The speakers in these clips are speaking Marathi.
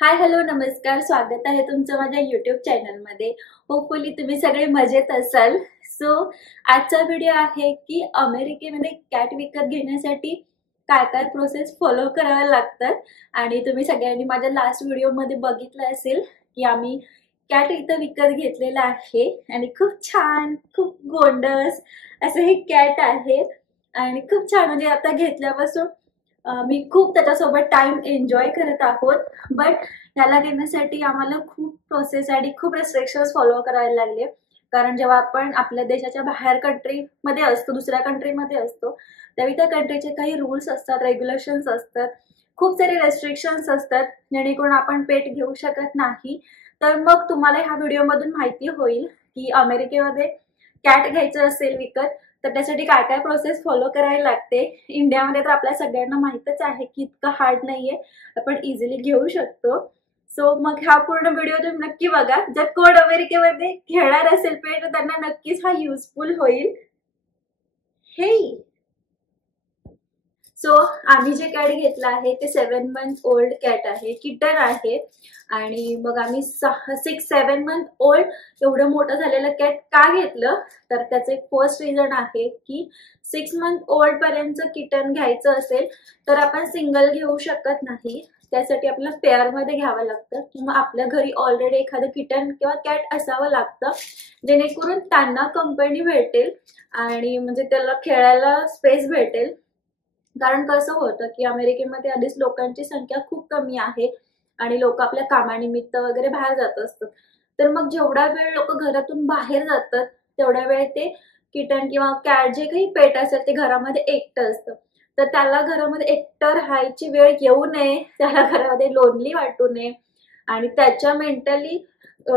हाय हॅलो नमस्कार, स्वागत आहे तुमचं माझ्या यूट्यूब चॅनलमध्ये। होपफुली तुम्ही सगळे मजेत असाल। सो आजचा व्हिडिओ आहे की अमेरिकेमध्ये कॅट विकत घेण्यासाठी काय काय प्रोसेस फॉलो कराव्या लागतात। आणि तुम्ही सगळ्यांनी माझ्या लास्ट व्हिडिओमध्ये बघितलं असेल की आम्ही कॅट इथं विकत घेतलेला आहे आणि खूप छान खूप गोंडस असं हे कॅट आहे आणि खूप छान म्हणजे आता घेतल्यापासून मी खूप त्याच्यासोबत टाइम एन्जॉय करत आहोत। बट ह्याला घेण्यासाठी आम्हाला खूप प्रोसेस आणि खूप रेस्ट्रिक्शन्स फॉलो करायला लागले। कारण जेव्हा आपण आपल्या देशाच्या बाहेर कंट्रीमध्ये असतो, दुसऱ्या कंट्रीमध्ये असतो, तेव्हा त्या कंट्रीचे काही रूल्स असतात, रेग्युलेशन्स असतात, खूप सारे रेस्ट्रिक्शन्स असतात जेणेकरून आपण पेट घेऊ शकत नाही। तर मग तुम्हाला ह्या व्हिडिओमधून माहिती होईल की अमेरिकेमध्ये कॅट घ्यायचं असेल विकत तर त्यासाठी काय काय प्रोसेस फॉलो करायला लागते। इंडियामध्ये तर आपल्या सगळ्यांना माहितच आहे की इतकं हार्ड नाहीये, आपण इझिली घेऊ शकतो। सो मग हा पूर्ण व्हिडिओ तुम्ही नक्की बघा। जर कोण अमेरिकेमध्ये घेणार असेल पेट तर त्यांना नक्कीच हा युजफुल होईल। हे सो आम्ही जे कॅट घेतला आहे ते 7 मंथ ओल्ड कॅट आहे, किटन आहे। आणि मग आम्ही 6-7 मंथ ओल्ड एवढं मोठं झालेलं कॅट का घेतलं तर त्याचं एक फर्स्ट रिझन आहे की 6 मंथ ओल्ड पर्यंत किटन घ्यायचं असेल तर आपण सिंगल घेऊ शकत नाही। त्यासाठी आपल्याला पेअरमध्ये घ्यावं लागतं किंवा आपल्या घरी ऑलरेडी एखादं किटन किंवा कॅट असावं लागतं, जेणेकरून त्यांना कंपनी भेटेल आणि म्हणजे त्याला खेळायला स्पेस भेटेल। कारण कसं होतं की अमेरिकेमध्ये आधीच लोकांची संख्या खूप कमी आहे आणि लोक आपल्या कामानिमित्त वगैरे बाहेर जात असतात। तर मग जेवढा वेळ लोक घरातून बाहेर जातात तेवढ्या वेळ ते किटन किंवा कॅट जे काही पेट असेल ते घरामध्ये एकटं असतं। तर त्याला घरामध्ये एकटं राहायची वेळ येऊ नये, त्याला घरामध्ये लोनली वाटू नये आणि त्याच्या मेंटली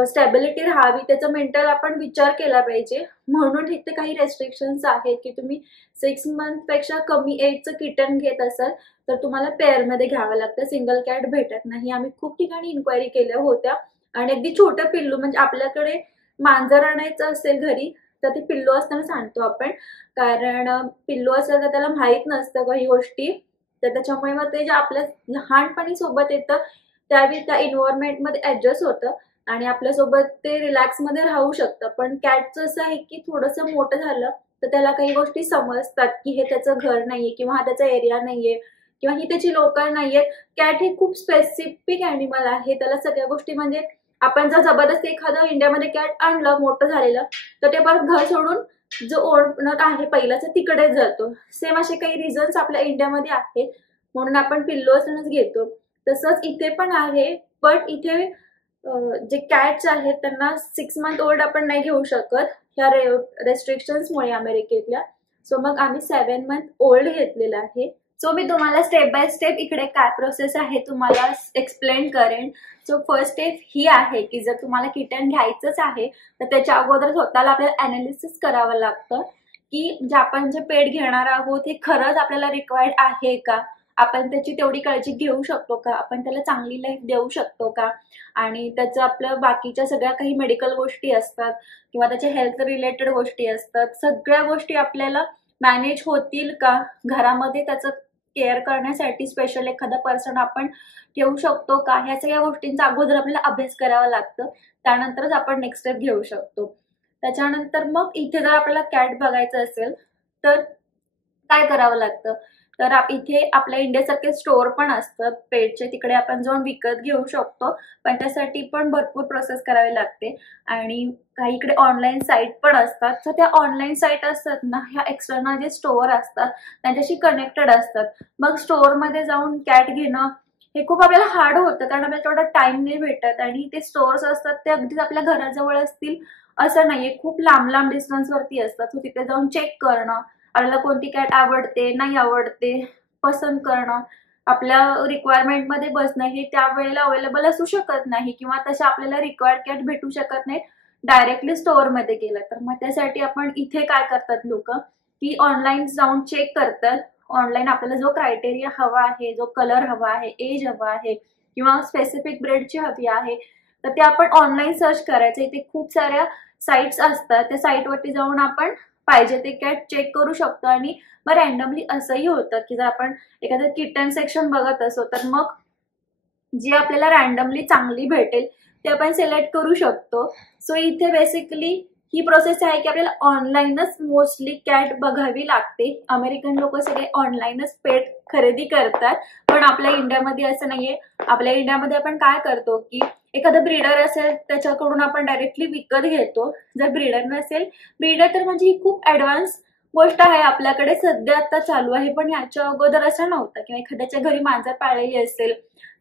स्टॅबिलिटी राहावी, त्याचा मेंटल आपण विचार केला पाहिजे। म्हणून इथे काही रेस्ट्रिक्शन्स आहेत की तुम्ही 6 मंथ पेक्षा कमी एजचं किटन घेत असाल तर तुम्हाला पेअरमध्ये घ्यावं लागतं, सिंगल कॅट भेटत नाही। आम्ही खूप ठिकाणी इन्क्वायरी केल्या होत्या आणि अगदी छोटं पिल्लू म्हणजे आपल्याकडे मांजर आणायचं असेल घरी तर ते पिल्लू असताना सांगतो आपण, कारण पिल्लू असेल तर त्याला माहित नसतं काही गोष्टी, तर त्याच्यामुळे मग ते जे आपल्या लहानपणी सोबत येतं त्यावेळी त्या एन्व्हायरमेंटमध्ये ऍडजस्ट होतं आणि आपल्यासोबत ते रिलॅक्समध्ये राहू शकतं। पण कॅटचं असं आहे की थोडंसं मोठं झालं तर त्याला काही गोष्टी समजतात की हे त्याचं घर नाहीये किंवा हा त्याचा एरिया नाहीये किंवा ही त्याची लोकल नाहीये। कॅट हे खूप स्पेसिफिक ॲनिमल आहे, त्याला सगळ्या गोष्टी म्हणजे आपण जर जबरदस्ती एखादं इंडियामध्ये कॅट आणलं मोठं झालेलं तर ते परत घर सोडून जो ओनर आहे पहिलाच तिकडेच जातो। सेम असे काही रिझन्स आपल्या इंडियामध्ये आहेत, म्हणून आपण पिल्लू असतानाच घेतो। तसंच इथे पण आहे, बट इथे जे कॅट्स आहेत त्यांना 6 मंथ ओल्ड आपण नाही घेऊ शकत ह्या रेस्ट्रिक्शन्समुळे अमेरिकेतल्या। सो मग आम्ही 7 मंथ ओल्ड घेतलेला आहे। सो मी तुम्हाला स्टेप बाय स्टेप इकडे काय प्रोसेस आहे तुम्हाला एक्सप्लेन करेन। सो फर्स्ट स्टेप ही आहे की जर तुम्हाला किटन घ्यायचंच आहे तर त्याच्या अगोदर स्वतःला आपल्याला अनालिसिस करावं लागतं की जे आपण जे पेट घेणार आहोत हे खरंच आपल्याला रिक्वायर्ड आहे का, आपण त्याची तेवढी काळजी घेऊ शकतो का, आपण त्याला चांगली लाईफ देऊ शकतो का, आणि त्याचं आपलं बाकीच्या सगळ्या काही मेडिकल गोष्टी असतात किंवा त्याच्या हेल्थ रिलेटेड गोष्टी असतात, सगळ्या गोष्टी आपल्याला मॅनेज होतील का, घरामध्ये त्याचं केअर करण्यासाठी स्पेशल एखादा पर्सन आपण ठेवू शकतो का, ह्या सगळ्या गोष्टींचा अगोदर आपल्याला अभ्यास करावा लागतं। त्यानंतरच आपण नेक्स्ट स्टेप घेऊ शकतो। त्याच्यानंतर मग इथे जर आपल्याला कॅट बघायचं असेल तर काय करावं लागतं तर इथे आपल्या इंडियासारखे स्टोअर पण असतात पेटचे, तिकडे आपण जाऊन विकत घेऊ शकतो, पण त्यासाठी पण भरपूर प्रोसेस करावी लागते। आणि काही इकडे ऑनलाईन साईट पण असतात, तर त्या ऑनलाईन साईट असतात ना ह्या एक्सटर्नल जे स्टोअर असतात त्यांच्याशी कनेक्टेड असतात। मग स्टोअरमध्ये जाऊन कॅट घेणं हे खूप आपल्याला हार्ड होतं कारण आपल्याला तेवढा टाइम नाही भेटत आणि ते स्टोअर्स असतात ते अगदीच आपल्या घराजवळ असतील असं नाहीये, खूप लांब लांब डिस्टन्सवरती असतात। सो तिथे जाऊन चेक करणं, आपल्याला कोणती कॅट आवडते नाही आवडते पसंत करणं, आपल्या रिक्वायरमेंटमध्ये बसणं हे त्यावेळेला अवेलेबल असू शकत नाही किंवा तशा आपल्याला रिक्वायर्ड कॅट भेटू शकत नाही डायरेक्टली स्टोअरमध्ये गेलं तर। मग त्यासाठी आपण इथे काय करतात लोक की ऑनलाईन जाऊन चेक करतात, ऑनलाईन आपल्याला जो क्रायटेरिया हवा आहे, जो कलर हवा आहे, एज हवा आहे किंवा स्पेसिफिक ब्रेडची हवी आहे तर ते आपण ऑनलाईन सर्च करायचं। इथे खूप साऱ्या साईट्स असतात, त्या साईटवरती जाऊन आपण पाहिजे ते कॅट चेक करू शकतो। आणि मग रॅन्डमली असंही होतं की जर आपण एखादं किटन सेक्शन बघत असो तर मग जी आपल्याला रॅन्डमली चांगली भेटेल ते आपण सिलेक्ट करू शकतो. सो इथे बेसिकली ही प्रोसेस आहे की आपल्याला ऑनलाईनच मोस्टली कॅट बघावी लागते. अमेरिकन लोक सगळे ऑनलाईनच पेट खरेदी करतात, पण आपल्या इंडियामध्ये असं नाहीये. आपल्या इंडियामध्ये आपण काय करतो की एखादं ब्रीडर असेल त्याच्याकडून आपण डायरेक्टली विकत घेतो. जर ब्रीडर नसेल, ब्रीडर तर म्हणजे ही खूप ऍडव्हान्स गोष्ट आहे आपल्याकडे सध्या आता चालू आहे, पण याच्या अगोदर असं नव्हतं. किंवा एखाद्याच्या घरी मांजर पाळलेली असेल,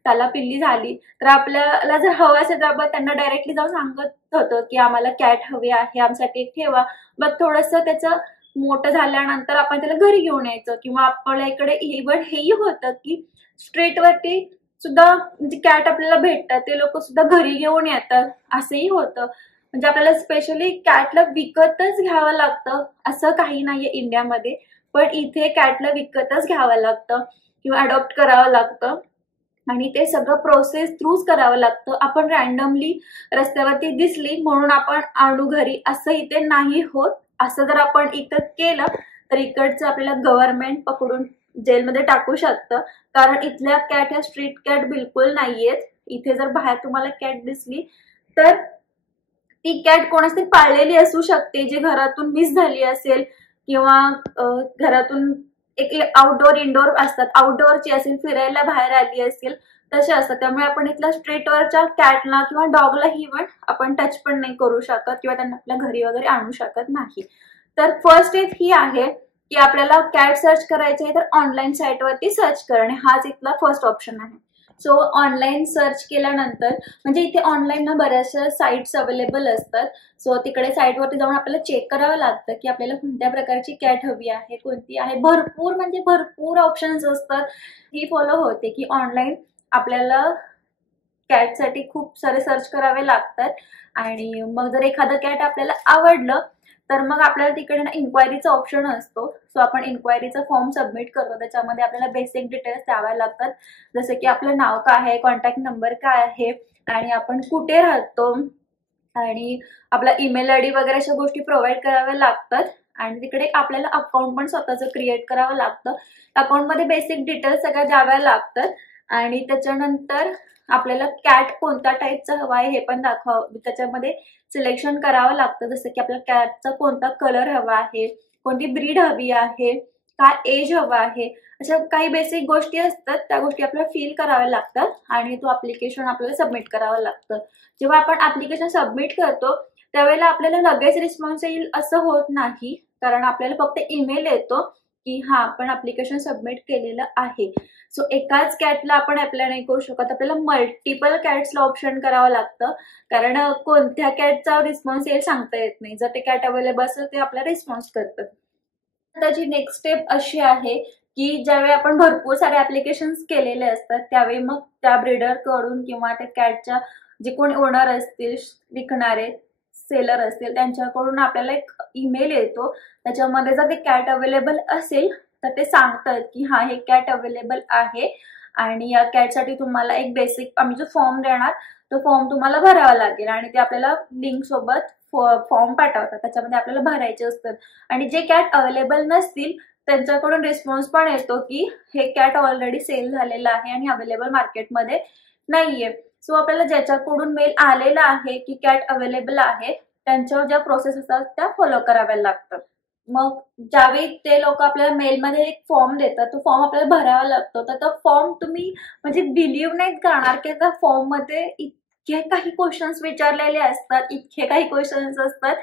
त्याला पिल्ली झाली तर आपल्याला जर हवं असेल तर आपण त्यांना डायरेक्टली जाऊन सांगत होतो की आम्हाला कॅट हवी आहे, आमच्यासाठी एक ठेवा. मग थोडंसं त्याचं मोठं झाल्यानंतर आपण त्याला घरी घेऊन यायचं. किंवा आपल्या इकडे इव्हन हेही होतं की स्ट्रीटवरती सुद्धा म्हणजे कॅट आपल्याला भेटतात, ते लोक सुद्धा घरी घेऊन येतात, असंही होतं. म्हणजे आपल्याला स्पेशली कॅटला विकतच घ्यावं लागतं असं काही नाहीये इंडियामध्ये, पण इथे कॅटला विकतच घ्यावं लागतं किंवा अडॉप्ट करावं लागतं. आणि ते सगळं प्रोसेस थ्रूच करावं लागतं. आपण रॅन्डमली रस्त्यावरती दिसली म्हणून आपण आणू घरी असं इथे नाही होत. असं जर आपण इथं केलं तर इकडचं आपल्याला गव्हर्नमेंट पकडून जेलमध्ये टाकू शकतं. कारण इथल्या कॅट ह्या स्ट्रीट कॅट बिलकुल नाहीयेत. इथे जर बाहेर तुम्हाला कॅट दिसली तर ती कॅट कोणाच तरी पाळलेली असू शकते, जी घरातून मिस झाली असेल किंवा घरातून एक आउटडोअर इंडोर असतात, आउटडोअरची असेल, फिरायला बाहेर आली असेल, तसे असतात. त्यामुळे आपण इथल्या स्ट्रीटवरच्या कॅटला किंवा डॉगला इव्हन आपण टच पण नाही करू शकत किंवा त्यांना आपल्या घरी वगैरे आणू शकत नाही. तर फर्स्ट स्टेप ही आहे की आपल्याला कॅट सर्च करायचे आहे तर ऑनलाईन साईटवरती सर्च करणे, हाच इथला फर्स्ट ऑप्शन आहे. सो ऑनलाईन सर्च केल्यानंतर म्हणजे इथे ऑनलाईन ना बऱ्याचशा साईट्स अवेलेबल असतात. सो तिकडे साईटवरती जाऊन आपल्याला चेक करावं लागतं की आपल्याला कोणत्या प्रकारची कॅट हवी आहे, कोणती आहे. भरपूर म्हणजे भरपूर ऑप्शन्स असतात. ही फॉलो होते की ऑनलाईन आपल्याला कॅटसाठी खूप सारे सर्च करावे लागतात. आणि मग जर एखादं कॅट आपल्याला आवडलं तर मग आपल्याला तिकडे ना इन्क्वायरीचा ऑप्शन असतो. सो आपण इन्क्वायरीचा फॉर्म सबमिट करतो. त्याच्यामध्ये आपल्याला बेसिक डिटेल्स द्यावे लागतात, जसे की आपलं नाव काय आहे, कॉन्टॅक्ट नंबर काय आहे, आणि आपण कुठे राहतो, आणि आपला ईमेल आयडी वगैरे अशा गोष्टी प्रोव्हाइड कराव्या लागतात. आणि तिकडे आपल्याला अकाउंट पण स्वतःचं क्रिएट करावं लागतं. अकाउंटमध्ये बेसिक डिटेल्स सगळ्या द्याव्या लागतात. आणि त्याच्यानंतर आपल्याला कॅट कोणत्या टाईपचा हवा आहे हे पण त्याच्यामध्ये सिलेक्शन करावं लागतं. जसं की आपल्याला कॅटचा कोणता कलर हवा आहे, कोणती ब्रीड हवी आहे, काय एज हवा आहे, अशा काही बेसिक गोष्टी असतात. त्या गोष्टी आपल्याला फिल कराव्या लागतात आणि तो ऍप्लिकेशन आपल्याला सबमिट करावं लागतं. जेव्हा आपण ऍप्लिकेशन सबमिट करतो त्यावेळेला आपल्याला लगेच रिस्पॉन्स येईल असं होत नाही, कारण आपल्याला फक्त ईमेल येतो की हा आपण ऍप्लिकेशन सबमिट केलेलं आहे. सो एकाच कॅटला आपण अप्लाय नाही करू शकत, आपल्याला मल्टिपल कॅट्सला ऑप्शन करावं लागतं. कारण कोणत्या कॅटचा रिस्पॉन्स येईल सांगता येत नाही. जर ते कॅट अवेलेबल असेल ते आपल्याला रिस्पॉन्स करतात. त्याची नेक्स्ट स्टेप अशी आहे की ज्यावेळी आपण भरपूर सारे ऍप्लिकेशन्स केलेले असतात त्यावेळी मग त्या ब्रीडर कडून किंवा त्या कॅटच्या जे कोण ओनर असतील, विकणारे सेलर असतील, त्यांच्याकडून आपल्याला एक ईमेल येतो. त्याच्यामध्ये जर ते कॅट अवेलेबल असेल तर ते सांगतात की हा हे कॅट अवेलेबल आहे आणि या कॅटसाठी तुम्हाला एक बेसिक आम्ही जो फॉर्म देणार तो फॉर्म तुम्हाला भरावा लागेल. आणि ते आपल्याला लिंक सोबत फॉर्म पाठवतात, त्याच्यामध्ये आपल्याला भरायचे असतात. आणि जे कॅट अवेलेबल नसतील त्यांच्याकडून रिस्पॉन्स पण येतो की हे कॅट ऑलरेडी सेल झालेलं आहे आणि अवेलेबल मार्केटमध्ये नाहीये. सो आपल्याला ज्याच्याकडून मेल आलेला आहे की कॅट अवेलेबल आहे त्यांच्यावर ज्या प्रोसेस असतात त्या फॉलो कराव्या लागतात. मग ज्यावेळी ते लोक आपल्याला मेलमध्ये एक फॉर्म देतात, तो फॉर्म आपल्याला भरावा लागतो. तर तो फॉर्म तुम्ही म्हणजे बिलीव्ह नाही करणार की त्या फॉर्म मध्ये इतके काही क्वेश्चन्स विचारलेले असतात, इतके काही क्वेश्चन्स असतात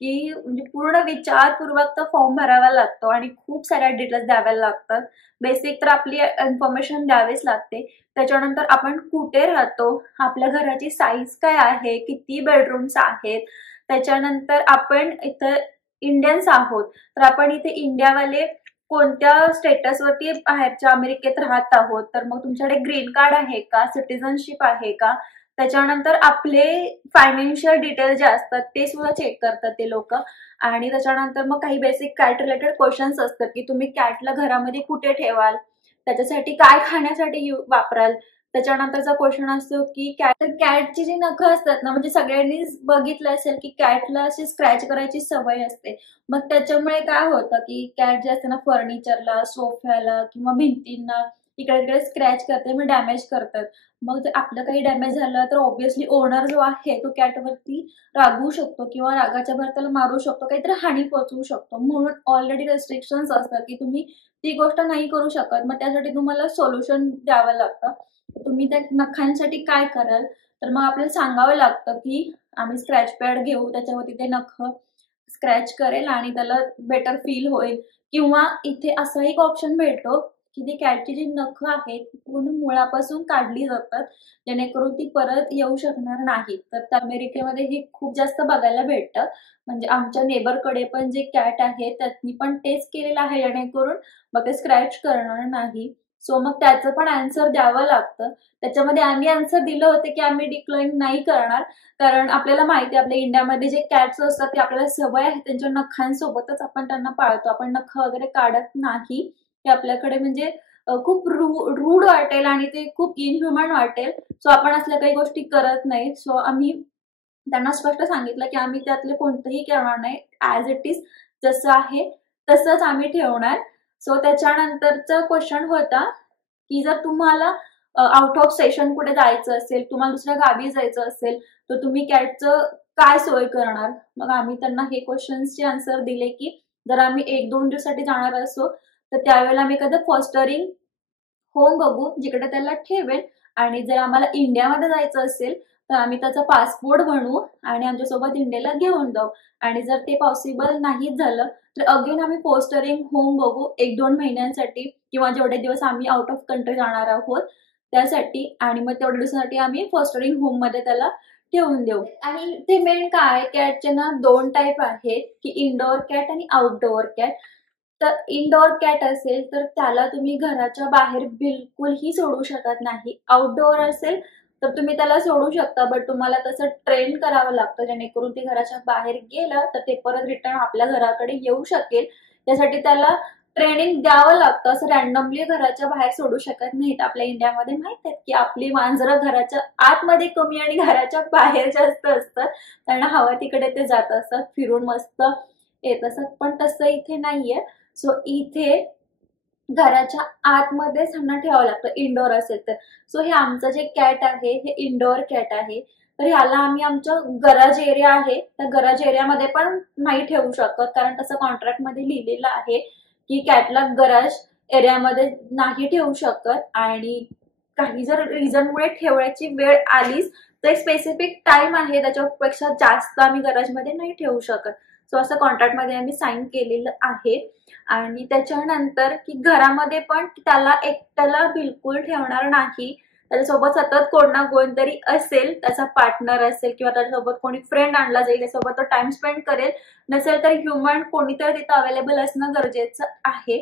की म्हणजे पूर्ण विचारपूर्वक तो फॉर्म भरावा लागतो आणि खूप साऱ्या डिटेल्स द्याव्या लागतात. बेसिक तर आपली इन्फॉर्मेशन द्यावीच लागते. त्याच्यानंतर आपण कुठे राहतो, आपल्या घराची साईज काय आहे, किती बेडरूम्स आहेत, त्याच्यानंतर आपण इथं इंडियन्स आहोत तर आपण इथे इंडियावाले कोणत्या स्टेटसवरती बाहेरच्या अमेरिकेत राहत आहोत, तर मग तुमच्याकडे ग्रीन कार्ड आहे का, सिटिझनशिप आहे का, त्याच्यानंतर आपले फायनान्शियल डिटेल्स जे असतात ते सुद्धा चेक करतात ते लोक. आणि त्याच्यानंतर मग काही बेसिक कॅट रिलेटेड क्वेश्चन्स असतात की तुम्ही कॅटला घरामध्ये कुठे ठेवाल, त्याच्यासाठी काय खाण्यासाठी वापराल. त्याच्यानंतरचा क्वेश्चन असतो की कॅटची जी नखं असतात ना, म्हणजे सगळ्यांनीच बघितलं असेल की कॅटला अशी स्क्रॅच करायची सवय असते. मग त्याच्यामुळे काय होतं की कॅट जे असते ना फर्निचरला, सोफ्याला किंवा भिंतींना इकडे इकडे स्क्रॅच करते, मग डॅमेज करतात. मग जर आपलं काही डॅमेज झालं तर ऑब्व्हियसली ओनर जो आहे तो कॅटवरती रागवू शकतो किंवा रागाच्या भर त्याला मारू शकतो, काहीतरी हानी पोहोचवू शकतो. म्हणून ऑलरेडी रेस्ट्रिक्शन्स असतात की तुम्ही ती गोष्ट नाही करू शकत. मग त्यासाठी तुम्हाला सोल्युशन द्यावं लागतं. तुम्ही त्या नखांसाठी काय कराल, तर मग आपल्याला सांगावं लागतं की आम्ही स्क्रॅच पॅड घेऊ, त्याच्यावरती ते नख स्क्रॅच करेल आणि त्याला बेटर फील होईल. किंवा इथे असा एक ऑप्शन भेटतो की ती कॅटची जी नख आहेत पूर्ण मुळापासून काढली जातात, जेणेकरून ती परत येऊ शकणार नाही. तर त्या अमेरिकेमध्ये हे खूप जास्त बघायला भेटतं. म्हणजे आमच्या नेबरकडे पण जे कॅट आहे त्यांनी पण तेच केलेलं आहे, जेणेकरून मग ते स्क्रॅच करणार नाही. सो मग त्याचं पण आन्सर द्यावं लागतं. त्याच्यामध्ये आम्ही आन्सर दिलं होतं की आम्ही डिक्लाइन नाही करणार, कारण आपल्याला माहिती आहे आपल्या इंडियामध्ये जे कॅट्स असतात ते आपल्याला सवय आहे त्यांच्या नखांसोबतच आपण त्यांना पाळतो. आपण नख वगैरे काढत नाही. ते आपल्याकडे म्हणजे खूप रूड वाटेल आणि ते खूप इनह्युमन वाटेल. सो आपण असल्या काही गोष्टी करत नाही. सो आम्ही त्यांना स्पष्ट सांगितलं की आम्ही त्यातले कोणतंही करणार नाही, ॲज इट इज जसं आहे तसंच आम्ही ठेवणार. सो त्याच्यानंतरचा क्वेश्चन होता की जर तुम्हाला आउट ऑफ स्टेशन कुठे जायचं असेल, तुम्हाला दुसऱ्या गावी जायचं असेल, तर तुम्ही कॅटचं काय सोय करणार. मग आम्ही त्यांना हे क्वेश्चन्सचे आन्सर दिले की जर आम्ही 1-2 दिवसासाठी जाणार असो तर त्यावेळेला आम्ही एखादं फॉस्टरिंग होम बघू जिकडे त्याला ठेवेल. आणि जर आम्हाला इंडियामध्ये जायचं असेल तर आम्ही त्याचा पासपोर्ट बनवू आणि आमच्यासोबत इंडियाला घेऊन जाऊ. आणि जर ते पॉसिबल नाहीच झालं तर अगेन आम्ही पोस्टरिंग होम बघू 1-2 महिन्यांसाठी किंवा जेवढे दिवस आम्ही आउट ऑफ कंट्री जाणार आहोत त्यासाठी. आणि मग तेवढ्या दिवसासाठी आम्ही फॉस्टरिंग होम मध्ये त्याला ठेवून देऊ. आणि ते मेन काय, कॅटचे ना 2 टाईप आहेत की इनडोअर कॅट आणि आउटडोअर कॅट. तर इनडोअर कॅट असेल तर त्याला तुम्ही घराच्या बाहेर बिलकुलही सोडू शकत नाही. आउटडोअर असेल तर तुम्ही त्याला सोडू शकता, बट तुम्हाला तसं ट्रेन करावं लागतं, जेणेकरून ते घराच्या बाहेर गेलं तर ते परत रिटर्न आपल्या घराकडे येऊ शकेल. त्यासाठी त्याला ट्रेनिंग द्यावं लागतं. असं रॅन्डमली घराच्या बाहेर सोडू शकत नाहीत. आपल्या इंडियामध्ये माहित आहे की आपली मांजरं घराच्या आतमध्ये कमी आणि घराच्या बाहेर जास्त असतात. त्यांना हवं तिकडे ते जात असतात, फिरून मस्त येत असतात. पण तसं इथे नाहीये. सो इथे घराच्या आतमध्ये त्यांना ठेवावं लागतं इनडोअर असेल तर. सो हे आमचं जे कॅट आहे हे इनडोअर कॅट आहे. तर ह्याला आम्ही आमच्या गराज एरिया आहे त्या गराज एरियामध्ये पण नाही ठेवू शकत, कारण तसं कॉन्ट्रॅक्टमध्ये लिहिलेलं आहे की कॅटला गराज एरियामध्ये नाही ठेवू शकत. आणि काही जर रिझनमुळे ठेवायची वेळ आलीच तर एक स्पेसिफिक टाइम आहे, त्याच्यापेक्षा जास्त आम्ही गराजमध्ये नाही ठेवू शकत. सो असं कॉन्ट्रॅक्टमध्ये आम्ही साईन केलेलं आहे. आणि त्याच्यानंतर की घरामध्ये पण त्याला एकट्याला बिलकुल ठेवणार नाही. त्याच्यासोबत सतत कोण ना कोणतरी असेल, त्याचा पार्टनर असेल किंवा त्याच्यासोबत कोणी फ्रेंड आणला जाईल, त्याच्यासोबत तो टाइम स्पेंड करेल. नसेल तर ह्युमन कोणीतरी तिथं अवेलेबल असणं गरजेचं आहे.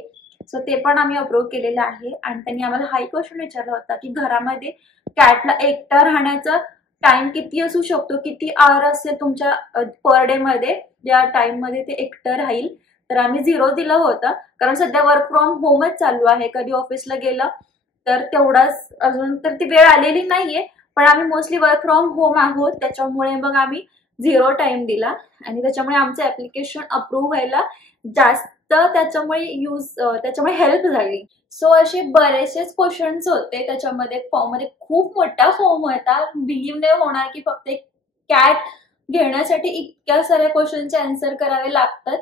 सो ते पण आम्ही अप्रूव्ह केलेलं आहे. आणि त्यांनी आम्हाला हाही क्वेश्चन विचारला होता की घरामध्ये कॅटला एकटा राहण्याचा टाइम किती असू शकतो, किती आवर असेल तुमच्या पर डे मध्ये, ज्या टाइम मध्ये ते एकटं राहील. तर आम्ही 0 दिलं होतं, कारण सध्या वर्क फ्रॉम होमच चालू आहे. कधी ऑफिसला गेलं तर तेवढाच, अजून तर ती वेळ आलेली नाहीये, पण आम्ही मोस्टली वर्क फ्रॉम होम आहोत, त्याच्यामुळे मग आम्ही 0 टाइम दिला. आणि त्याच्यामुळे आमचं ऍप्लिकेशन अप्रूव्ह व्हायला जास्त त्याच्यामुळे हेल्प झाली. सो असे बरेचसेच क्वेश्चन्स होते त्याच्यामध्ये. फॉर्ममध्ये खूप मोठा फॉर्म होता, बिलीव्ह नाही होणार की फक्त एक कॅट घेण्यासाठी इतक्या साऱ्या क्वेश्चनचे आन्सर करावे लागतात.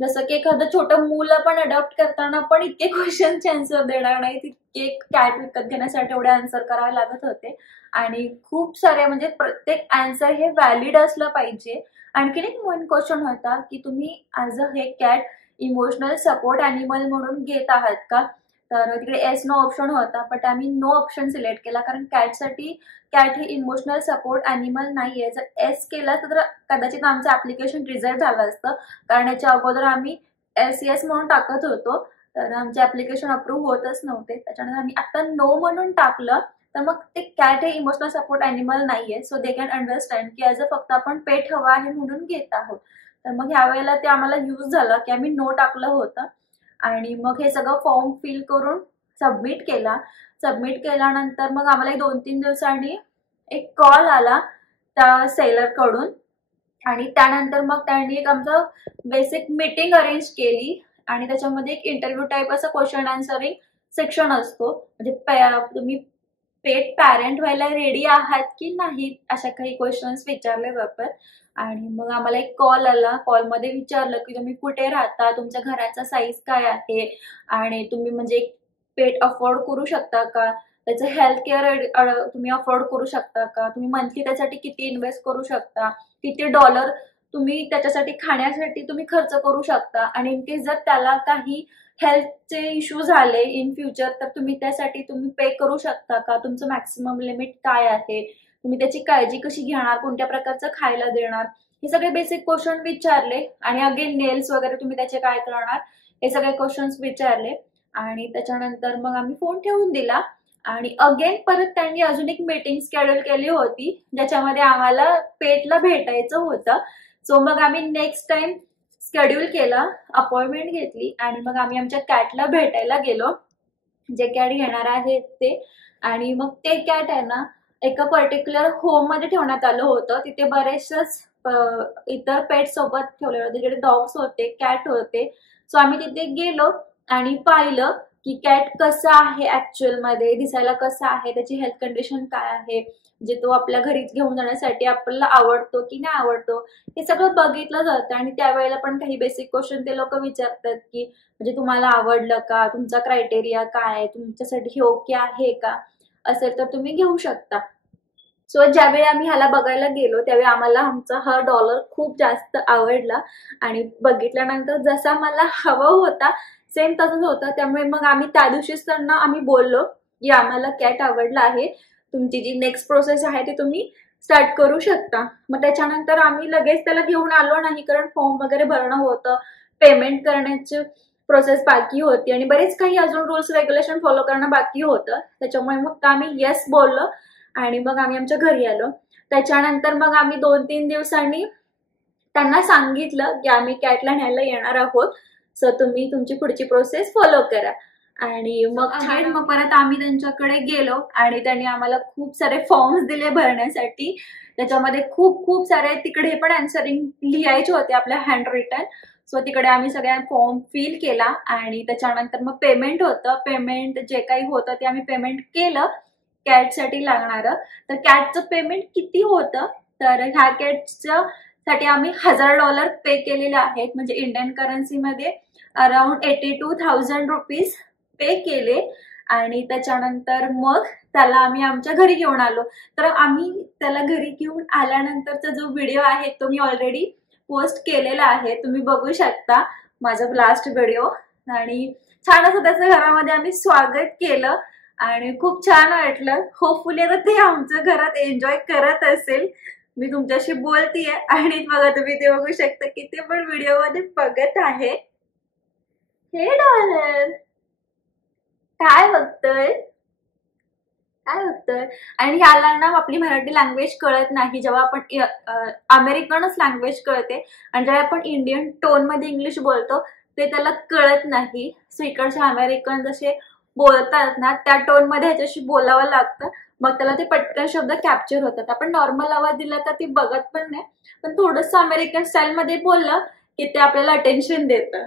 जसं की एखादं छोटं मुलं पण अडॉप्ट करताना पण इतके क्वेश्चनचे आन्सर देणार नाही, तितके कॅट विकत घेण्यासाठी एवढे आन्सर करावे लागत होते. आणि खूप सारे, म्हणजे प्रत्येक आन्सर हे व्हॅलिड असलं पाहिजे. आणखीन एक मेन क्वेश्चन होता की तुम्ही ॲज अ हे कॅट इमोशनल सपोर्ट ॲनिमल म्हणून घेत आहात का. तर तिकडे येस नो ऑप्शन होता, बट आम्ही नो ऑप्शन सिलेक्ट केला, कारण कॅट हे इमोशनल सपोर्ट ॲनिमल नाहीये. जर एस केलं तर कदाचित आमचं ऍप्लिकेशन रिजेक्ट झालं असतं, कारण याच्या अगोदर आम्ही SES म्हणून टाकत होतो, तर आमचे ऍप्लिकेशन अप्रूव्ह होतच नव्हते. त्याच्यानंतर आम्ही आता नो म्हणून टाकलं, तर मग ते कॅट हे इमोशनल सपोर्ट ॲनिमल नाहीये. सो दे कॅन अंडरस्टँड की ॲज अ फक्त आपण पेट हवा आहे म्हणून घेत आहोत. तर मग ह्यावेळेला ते आम्हाला यूज झालं की आम्ही नो टाकलं होतं. आणि मग हे सगळं फॉर्म फिल करून सबमिट केल्यानंतर मग आम्हाला 2-3 दिवसांनी एक कॉल आला त्या सेलर कडून. आणि त्यानंतर मग त्यांनी एक आमचं बेसिक मीटिंग अरेंज केली आणि त्याच्यामध्ये एक इंटरव्ह्यू टाईप असं क्वेश्चन आन्सरिंग सेक्शन असतो, म्हणजे तुम्ही पेट पॅरेंट व्हायला रेडी आहात की नाही अशा काही क्वेश्चन्स विचारले जातात. आणि मग आम्हाला एक कॉल आला, कॉलमध्ये विचारलं की तुम्ही कुठे राहता, तुमच्या घराचा साईज काय आहे आणि तुम्ही म्हणजे एक पेट अफोर्ड करू शकता का, त्याचं हेल्थ केअर तुम्ही अफोर्ड करू शकता का, तुम्ही मंथली त्यासाठी किती इन्व्हेस्ट करू शकता, किती डॉलर तुम्ही त्याच्यासाठी खाण्यासाठी तुम्ही खर्च करू शकता, आणि इन केस जर त्याला काही हेल्थचे इश्यू झाले इन फ्युचर तर तुम्ही त्यासाठी तुम्ही पे करू शकता का, तुमचं मॅक्सिमम लिमिट काय आहे, तुम्ही त्याची काळजी कशी घेणार, कोणत्या प्रकारचं खायला देणार, हे सगळे बेसिक क्वेश्चन विचारले. आणि अगेन नेल्स वगैरे तुम्ही त्याचे काय करणार हे सगळे क्वेश्चन्स विचारले. आणि त्याच्यानंतर मग आम्ही फोन ठेवून दिला. आणि अगेन परत त्यांनी अजून एक मीटिंग शेड्यूल केली होती ज्याच्यामध्ये आम्हाला पेटला भेटायचं होतं. सो मग आम्ही नेक्स्ट टाइम शेड्यूल केला, अपॉइंटमेंट घेतली आणि मग आम्ही आमच्या कॅटला भेटायला गेलो, जे कॅट घेणार आहेत ते. आणि मग ते कॅट आहे ना एका पर्टिक्युलर होम मध्ये ठेवण्यात आलं होतं. तिथे बरेचसेच इतर पेट सोबत ठेवले होते, जिकडे डॉग्स होते, कॅट होते. सो आम्ही तिथे गेलो आणि पाहिलं की कॅट कसा आहे ऍक्च्युअल मध्ये, दिसायला कसा आहे, त्याची हेल्थ कंडिशन काय आहे, जे तो आपल्या घरी घेऊन जाण्यासाठी आपल्याला आवडतो की नाही आवडतो हे सगळं बघितलं जातं. आणि त्यावेळेला पण काही बेसिक क्वेश्चन ते लोक विचारतात की म्हणजे तुम्हाला आवडलं का, तुमचा क्रायटेरिया काय आहे, तुमच्यासाठी योग्य आहे का, असेल तर तुम्ही घेऊ शकता. सो ज्यावेळी आम्ही ह्याला बघायला गेलो त्यावेळी आम्हाला आमचा हा डॉलर खूप जास्त आवडला. आणि बघितल्यानंतर जसा मला हवा होता सेम तसंच होतं. त्यामुळे मग आम्ही त्या दिवशीच त्यांना आम्ही बोललो की आम्हाला कॅट आवडला आहे, तुमची जी नेक्स्ट प्रोसेस आहे ती तुम्ही स्टार्ट करू शकता. मग त्याच्यानंतर आम्ही लगेच त्याला घेऊन आलो नाही, कारण फॉर्म वगैरे भरणं होतं, पेमेंट करण्याची प्रोसेस बाकी होती आणि बरेच काही अजून रूल्स रेग्युलेशन फॉलो करणं बाकी होतं. त्याच्यामुळे मग आम्ही येस बोललो आणि मग आम्ही आमच्या घरी आलो. त्याच्यानंतर मग आम्ही 2-3 दिवसांनी त्यांना सांगितलं की आम्ही कॅटला न्यायला येणार आहोत, सो तुम्ही तुमची पुढची प्रोसेस फॉलो करा. आणि मग परत आम्ही त्यांच्याकडे गेलो आणि त्यांनी आम्हाला खूप सारे फॉर्म्स दिले भरण्यासाठी. त्याच्यामध्ये खूप खूप सारे तिकडे पण आन्सरिंग लिहायचे होते आपल्या हँड रिटन. सो तिकडे आम्ही सगळ्या फॉर्म फिल केला आणि त्याच्यानंतर मग पेमेंट होतं. पेमेंट जे काही होतं ते आम्ही पेमेंट केलं कॅटसाठी लागणारं. तर कॅटचं पेमेंट किती होतं तर ह्या कॅटच्या साठी आम्ही $1000 पे केलेले आहेत, म्हणजे इंडियन करन्सीमध्ये अराउंड 82,000 रुपीज पे केले. आणि त्याच्यानंतर मग त्याला आम्ही आमच्या घरी घेऊन आलो. तर आम्ही त्याला घरी घेऊन आल्यानंतरचा जो व्हिडिओ आहे तो मी ऑलरेडी पोस्ट केलेला आहे, तुम्ही बघू शकता माझा लास्ट व्हिडिओ. आणि छान असं त्याचं घरामध्ये आम्ही स्वागत केलं आणि खूप छान वाटलं. होपफुली आता ते आमच्या घरात एन्जॉय करत असेल. मी तुमच्याशी बोलतीये आणि बघा तुम्ही ते बघू शकता की ते पण व्हिडिओ मध्ये बघत आहे. हे डॉलर काय बघतोय, काय बघतोय. आणि ह्याला ना आपली मराठी लँग्वेज कळत नाही, जेव्हा आपण अमेरिकनच लँग्वेज कळते आणि जेव्हा आपण इंडियन टोन मध्ये इंग्लिश बोलतो ते त्याला कळत नाही. सो इकडचे अमेरिकन जसे बोलतात ना त्या टोन मध्ये ह्याच्याशी बोलावं लागतं, मग त्याला ते पटकन शब्द कॅप्चर होतात. आपण नॉर्मल आवाज दिला तर ती बघत पण नाही, पण थोडंसं अमेरिकन स्टाईल मध्ये बोललं की ते आपल्याला अटेन्शन देतं.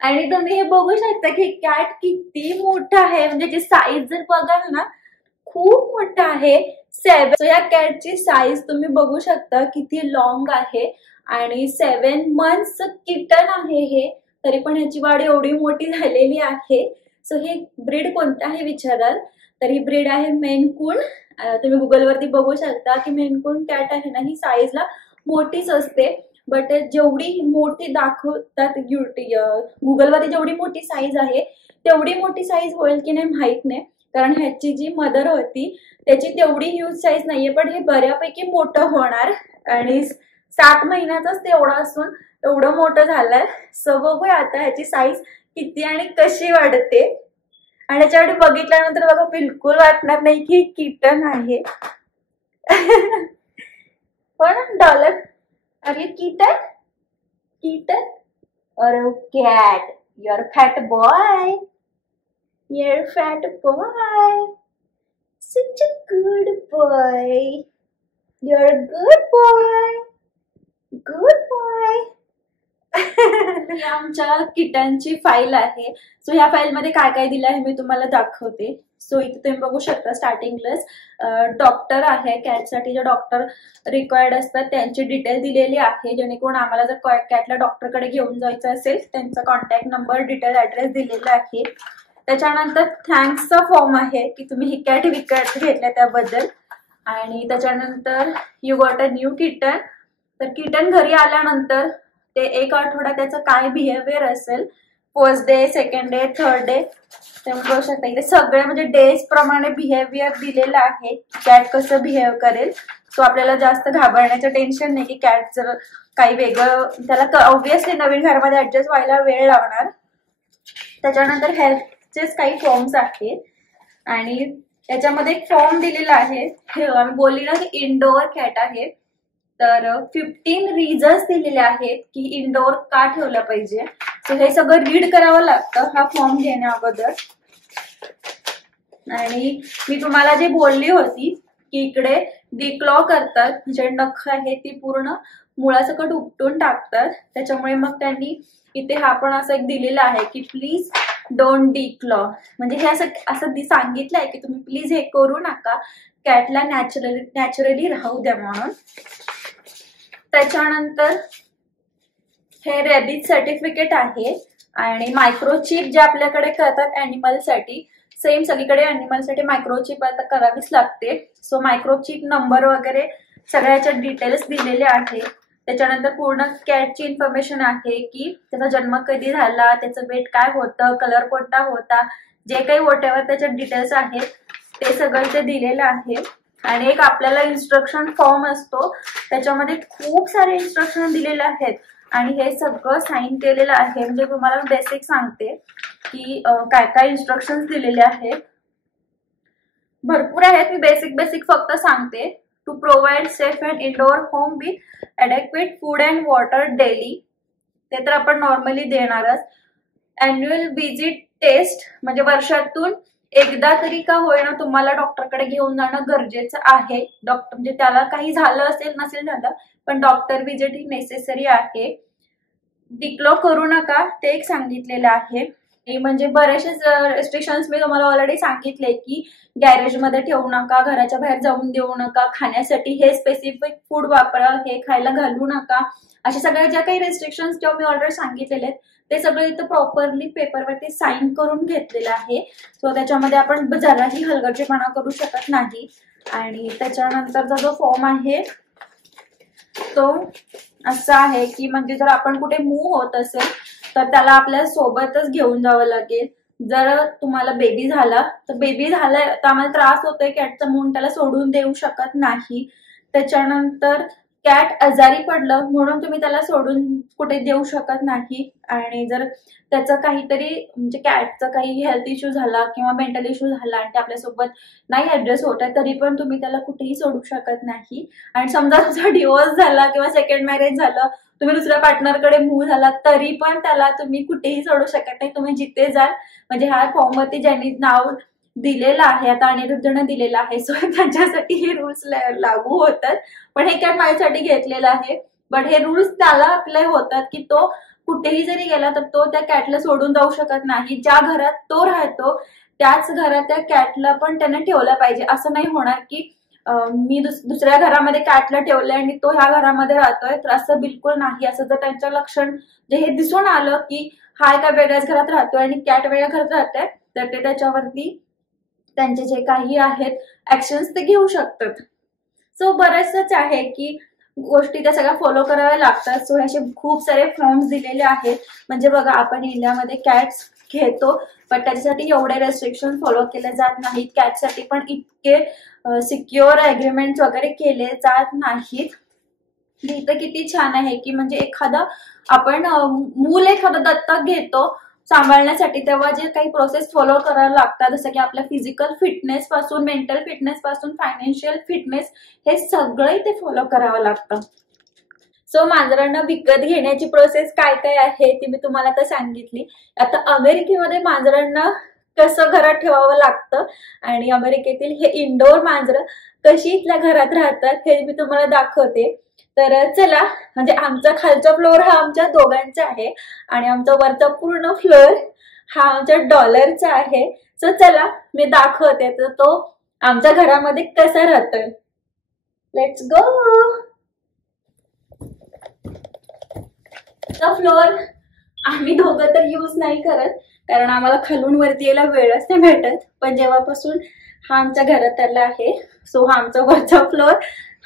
आणि तुम्ही हे बघू शकता की कॅट किती मोठा आहे, म्हणजे जी साईज जर बघाल ना खूप मोठा आहे. 7 सो या कॅटची साईज तुम्ही बघू शकता किती लॉंग आहे आणि 7 मंथ्स किटन आहे हे, तरी पण ह्याची वाढ एवढी मोठी झालेली आहे. सो हे ब्रीड कोणतं आहे विचाराल तर ही ब्रीड आहे मेन कून. तुम्ही गुगलवरती बघू शकता की मेन कून कॅट आहे ना ही साईजला मोठीच असते, बट जेवढी मोठी दाखवतात गुगलवरती जेवढी मोठी साईज आहे तेवढी मोठी साईज होईल की नाही माहित नाही, कारण ह्याची जी मदर होती त्याची तेवढी ह्यूज साईज नाहीये, पण हे बऱ्यापैकी मोठं होणार. आणि 7 महिन्याचाच तेवढा असून एवढं मोठं झालंय. सो बघूया आता ह्याची साईज किती आणि कशी वाढते. आणि ह्याच्याकडे बघितल्यानंतर बघा बिलकुल वाटणार नाही की किटन आहे. हो ना डॉलर, अरे किटन किटन और cat, you're fat boy, you're fat boy, such a good boy, you're a good boy, good boy. ही आमच्या किटांची फाईल आहे. सो ह्या फाईल मध्ये काय काय दिलं आहे मी तुम्हाला दाखवते. सो इथे तुम्ही बघू शकता स्टार्टिंगलाच डॉक्टर आहे, कॅटसाठी जे डॉक्टर रिक्वायर्ड असतात त्यांची डिटेल दिलेली आहे, जेणेकरून आम्हाला जर कॅटला डॉक्टरकडे घेऊन जायचं असेल त्यांचा कॉन्टॅक्ट नंबर, डिटेल, ऍड्रेस दिलेला आहे. त्याच्यानंतर थँक्सचा फॉर्म आहे की तुम्ही ही कॅट विकत घेतल्या त्याबद्दल. आणि त्याच्यानंतर you got a new kitten. तर किटन घरी आल्यानंतर ते एक आठवडा त्याचं काय बिहेवियर असेल, first day, second day, third day, तुम्ही बघू शकता इथे सगळे म्हणजे डेज प्रमाणे बिहेवियर दिलेलं आहे, कॅट कसं बिहेव करेल. सो आपल्याला जास्त घाबरण्याचं टेन्शन नाही की कॅट जर काही वेगळं, त्याला ऑब्व्हियसली नवीन घरामध्ये ऍडजस्ट व्हायला वेळ लागणार. त्याच्यानंतर हेल्थचेच काही फॉर्म्स आहेत आणि त्याच्यामध्ये एक फॉर्म दिलेला आहे. हे आम्ही बोलली ना की इंडोअर कॅट आहे, तर 15 रिझन्स दिलेले आहेत की इंडोर का ठेवलं पाहिजे. सो हे सगळं रीड करावं लागतं हा फॉर्म घेण्या अगोदर. आणि मी तुम्हाला जे बोलली होती की इकडे डिक्लॉ करतात, म्हणजे नख आहे ती पूर्ण मुळासकट उपटून टाकतात, त्याच्यामुळे मग त्यांनी इथे हा पण असं एक दिलेला आहे की प्लीज डोंट डिक्लॉ. म्हणजे हे असं सांगितलंय की तुम्ही प्लीज हे करू नका, कॅटला नॅचरली राहू द्या म्हणून. त्याच्यानंतर हे रेबीज सर्टिफिकेट आहे आणि मायक्रोचिप जे आपल्याकडे करतात अॅनिमलसाठी, सेम सगळीकडे अॅनिमलसाठी मायक्रोचिप आता करावीच लागते. सो मायक्रोचिप नंबर वगैरे सगळ्याच्या डिटेल्स दिलेले आहे. त्याच्यानंतर पूर्ण कॅटची इन्फॉर्मेशन आहे की त्याचा जन्म कधी झाला, त्याचं वेट काय होतं, कलर कोणता होता, जे काही वॉटेवर त्याच्यात डिटेल्स आहेत ते सगळं ते दिलेलं आहे. आणि एक आपल्याला इन्स्ट्रक्शन फॉर्म असतो, त्याच्यामध्ये खूप सारे इन्स्ट्रक्शन दिलेले आहेत आणि हे सगळं साईन केलेलं आहे. म्हणजे तुम्हाला बेसिक सांगते की काय काय इन्स्ट्रक्शन दिलेले आहेत, भरपूर आहेत. मी बेसिक फक्त सांगते. To provide safe and indoor home with adequate food and water daily, ते तर आपण नॉर्मली देणारच. अॅन्युअल व्हिजिट टेस्ट, म्हणजे वर्षातून एकदा तरी का होईना तुम्हाला डॉक्टरकडे घेऊन जाणं गरजेचं आहे. डॉक्टर म्हणजे त्याला काही झालं असेल नसेल झालं, पण डॉक्टर व्हिजिट ही नेसेसरी आहे. डिक्लॉ करू नका ते एक सांगितलेलं आहे. म्हणजे बरेचसे रेस्ट्रिक्शन्स मी तुम्हाला ऑलरेडी सांगितले की गॅरेजमध्ये ठेवू नका, घराच्या बाहेर जाऊन देऊ नका, खाण्यासाठी हे स्पेसिफिक फूड वापरा, हे खायला घालू नका, अशा सगळ्या ज्या काही रेस्ट्रिक्शन्स जेव्हा मी ऑलरेडी सांगितलेले आहेत ते सगळं इथं प्रॉपरली पेपरवरती साईन करून घेतलेलं आहे. सो त्याच्यामध्ये आपण जराही हलगर्जीपणा करू शकत नाही. आणि त्याच्यानंतरचा जो फॉर्म आहे तो असा आहे की म्हणजे जर आपण कुठे मूव्ह होत असेल तर त्याला आपल्या सोबतच घेऊन जावं लागेल. जर तुम्हाला बेबी झाला तर बेबी झालाय तर आम्हाला त्रास होतोय कॅटचा म्हणून त्याला सोडून देऊ शकत नाही. त्याच्यानंतर कॅट आजारी पडलं म्हणून तुम्ही त्याला सोडून कुठे देऊ शकत नाही. आणि जर त्याचं काहीतरी म्हणजे कॅटचा काही हेल्थ इश्यू झाला किंवा मेंटल इश्यू झाला आणि ते आपल्यासोबत नाही ऍड्रेस होत आहे तरी पण तुम्ही त्याला कुठेही सोडू शकत नाही. आणि समजा तुमचा डिवोर्स झाला किंवा सेकंड मॅरेज झालं, तुम्ही दुसऱ्या पार्टनरकडे मूव्ह झाला तरी पण त्याला तुम्ही कुठेही सोडू शकत नाही. तुम्ही जिथे जाल, म्हणजे ह्या फॉर्मवरती ज्यांनी नाव दिलेलं आहे आता अनिरुद्धने दिलेलं आहे, सो त्यांच्यासाठी हे रूल्स लागू होतात. पण हे कॅट माझ्यासाठी घेतलेलं आहे, बट हे रूल्स त्याला अप्लाय होतात की तो कुठेही जरी गेला तर तो त्या कॅटला सोडून जाऊ शकत नाही. ज्या घरात तो राहतो त्याच घरात त्या कॅटला पण त्याने ठेवलं पाहिजे. असं नाही होणार की मी दुसऱ्या घरामध्ये कॅटला ठेवलंय आणि तो ह्या घरामध्ये राहतोय, तर असं बिलकुल नाही. असं जर त्यांचं लक्षण जे हे दिसून आलं की हा एका वेगळ्याच घरात राहतोय आणि कॅट वेगळ्या घरात राहतोय, तर ते त्याच्यावरती त्यांचे जे काही आहेत ऍक्शन्स ते घेऊ शकतात. सो बरंचसंच आहे की गोष्टी त्या सगळ्या फॉलो कराव्या लागतात. सो असे खूप सारे फॉर्म्स दिलेले आहेत. म्हणजे बघा आपण इंडियामध्ये कॅट्स घेतो पण त्याच्यासाठी एवढे रेस्ट्रिक्शन फॉलो केले जात नाहीत. कॅटसाठी पण इतके सिक्युअर अग्रीमेंट वगैरे केले जात नाहीत. इथं किती छान आहे की म्हणजे एखादं आपण मूल एखादं दत्तक घेतो सांभाळण्यासाठी तेव्हा जे काही प्रोसेस फॉलो करायला लागतात, जसं की आपल्या फिजिकल फिटनेस पासून, मेंटल फिटनेस पासून, फायनान्शियल फिटनेस, हे सगळं इथे फॉलो करावं लागतं. सो मांजरांना विकत घेण्याची प्रोसेस काय काय आहे ती मी तुम्हाला आता सांगितली. आता अमेरिकेमध्ये मांजरांना कसं घरात ठेवावं लागतं आणि अमेरिकेतील हे इंडोर मांजरं कशी इथल्या घरात राहतात हे मी तुम्हाला दाखवते. तर चला, म्हणजे आमचा खालचा फ्लोअर हा आमच्या दोघांचा आहे आणि आमचा वरचा पूर्ण फ्लोअर हा आमच्या डॉलरचा आहे. सो चला मी दाखवते तर तो आमच्या घरामध्ये कसा राहतोय. Let's go. फ्लोअर आम्ही दोघं तर यूज नाही करत कारण आम्हाला खालून वरती यायला वेळच नाही भेटत. पण जेव्हापासून हा आमच्या घरात आला आहे सो हा आमचा वरचा फ्लोअर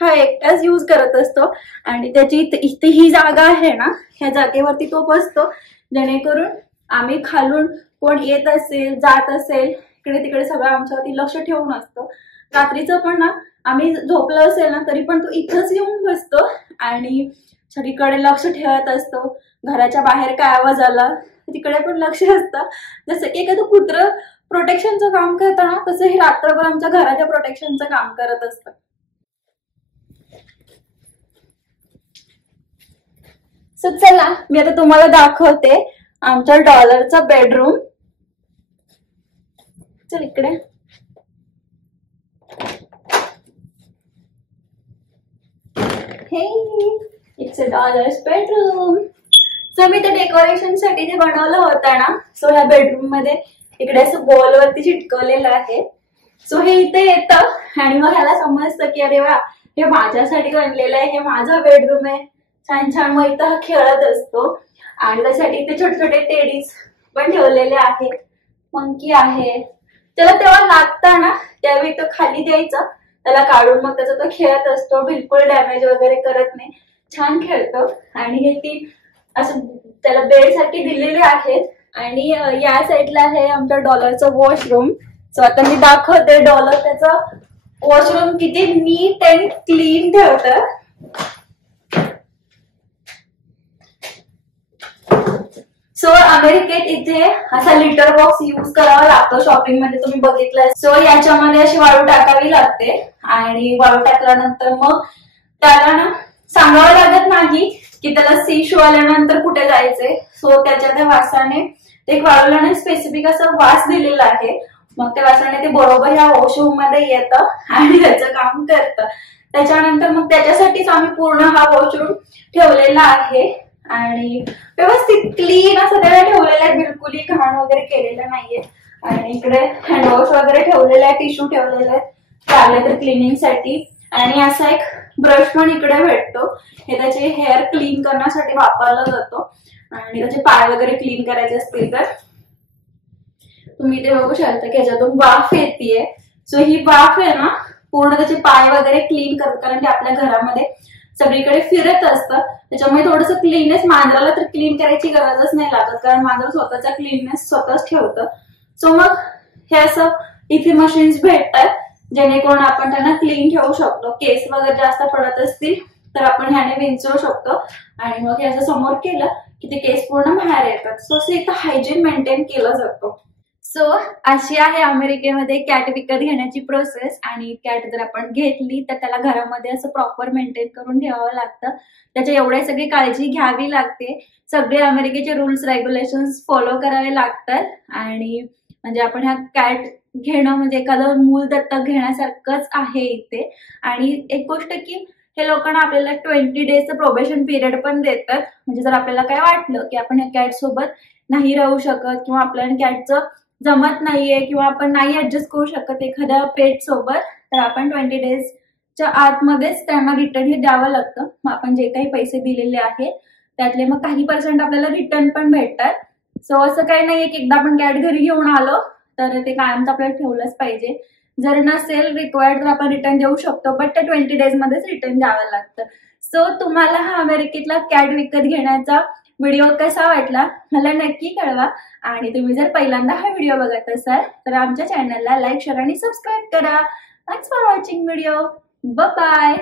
हा एकटाच यूज करत असतो आणि त्याची इथे ही जागा आहे ना, ह्या जागेवरती तो बसतो जेणेकरून आम्ही खालून कोण येत असेल जात असेल इकडे तिकडे सगळं आमच्यावरती लक्ष ठेवून असतो. रात्रीचं पण ना आम्ही झोपलं असेल ना तरी पण तो इथंच येऊन बसतो आणि सगळीकडे लक्ष ठेवत असतो. घराच्या बाहेर काय आवाज आला तिकडे पण लक्ष असतं. जसं एखादं कुत्रं प्रोटेक्शनचं काम करतं ना तसं हे रात्रभर आमच्या घराच्या प्रोटेक्शनचं काम करत असतं. सो चला मी आता तुम्हाला दाखवते आमच्या डॉलरचा बेडरूम. चल इकडे. हे it's a dollars bedroom. So मी ते डेकोरेशन साठी जे बनवलं होतं ना सो ह्या बेडरूम मध्ये इकडे असं बॉल वरती चिटकवलेलं आहे. सो हे इथे येतं आणि मग ह्याला समजतं की अरे वा हे माझ्यासाठी बनलेलं आहे, हे माझा बेडरूम आहे, छान छान. मग इथं हा खेळत असतो आणि त्यासाठी इथे छोटे छोटे टेडीज पण ठेवलेले आहेत. मंकी आहे. त्याला तेव्हा लागतं ना त्यावेळी तो खाली द्यायचा त्याला काढून मग त्याचा तो खेळत असतो. बिलकुल डॅमेज वगैरे करत नाही, छान खेळतो. आणि हे ती असं त्याला बेड साठी दिलेले आहेत. आणि या साईडला आहे आमच्या डॉलरचं वॉशरूम. सो आता मी दाखवते डॉलर त्याचं वॉशरूम किती नीट अँड क्लीन ठेवतं. सो अमेरिकेत इथे असा लिटर बॉक्स यूज करावा लागतो. शॉपिंग मध्ये तुम्ही बघितलं. सो याच्यामध्ये अशी वाळू टाकावी लागते आणि वाळू टाकल्यानंतर मग त्याला ना सांगावं लागत नाही की त्याला सी शू आल्यानंतर कुठे जायचंय. सो त्याच्या त्या वासाने ते वाळूला स्पेसिफिक असं वास दिलेला आहे. मग त्या वासाने ते बरोबर या वॉशरूम मध्ये येतं आणि त्याचं काम करतं. त्याच्यानंतर मग त्याच्यासाठीच आम्ही पूर्ण हा वॉशरूम ठेवलेला आहे आणि व्यवस्थित क्लीन असं त्याला ठेवलेलं आहे. बिलकुलही घाण वगैरे केलेलं नाहीये. आणि इकडे हँडवॉश वगैरे ठेवलेला आहे, टिश्यू ठेवलेले आहेत चालले तर क्लिनिंग साठी. आणि असा एक ब्रश पण इकडे भेटतो. हे त्याचे हेअर क्लीन करण्यासाठी वापरला जातो आणि त्याचे पाय वगैरे क्लीन करायचे असतील तर तुम्ही ते बघू शकता की ह्याच्यातून वाफ येते. सो ही वाफ आहे ना पूर्ण त्याचे पाय वगैरे क्लीन करत कारण ते आपल्या घरामध्ये सगळीकडे फिरत असतं. त्याच्यामुळे थोडंसं क्लीननेस मांजराला तर क्लीन करायची गरजच नाही लागत कारण मांजर स्वतःचा क्लीननेस स्वतःच ठेवतं. सो मग हे असं इथे मशीन्स भेटतात जेणेकरून आपण त्यांना क्लीन ठेवू शकतो. केस वगैरे जास्त पडत असतील तर आपण ह्याने विंचरू शकतो आणि मग हे असं समोर केलं की ते केस पूर्ण बाहेर येतात. सो असं इथं हायजीन मेंटेन केलं जातं. सो अशी आहे अमेरिकेमध्ये कॅट विकत घेण्याची प्रोसेस. आणि कॅट जर आपण घेतली तर त्याला घरामध्ये असं प्रॉपर मेंटेन करून ठेवावं लागतं. त्याची एवढी सगळी काळजी घ्यावी लागते. सगळे अमेरिकेचे रूल्स रेग्युलेशन्स फॉलो करावे लागतात. आणि म्हणजे आपण ह्या कॅट घेणं म्हणजे एखादं मूल दत्तक घेण्यासारखंच आहे इथे. आणि एक गोष्ट की हे लोकांना आपल्याला 20 डेजचं प्रोबेशन पिरियड पण देतात. म्हणजे जर आपल्याला काय वाटलं की आपण या कॅट सोबत नाही राहू शकत किंवा आपल्याला कॅटचं जमत नाहीये किंवा आपण नाही ऍडजस्ट करू शकत एखाद्या पेट सोबत तर आपण 20 डेजच्या आतमध्येच त्यांना रिटर्न हे द्यावं लागतं. मग आपण जे काही पैसे दिलेले आहेत त्यातले मग काही % आपल्याला रिटर्न पण भेटतात. सो असं काही नाहीये की एकदा आपण कॅट घरी घेऊन आलो तर ते कायमच आपल्याला ठेवलंच पाहिजे. जर नसेल रिक्वायर्ड तर आपण रिटर्न देऊ शकतो बट त्या 20 डेज मध्येच रिटर्न द्यावं लागतं. सो तुम्हाला हा अमेरिकेतला कॅट विकत घेण्याचा व्हिडिओ कसा वाटला मला नक्की कळवा. आणि तुम्ही जर पहिल्यांदा हा व्हिडिओ बघत असाल तर आमच्या चॅनलला लाईक शेअर आणि सबस्क्राईब करा. Thanks for watching video. Bye.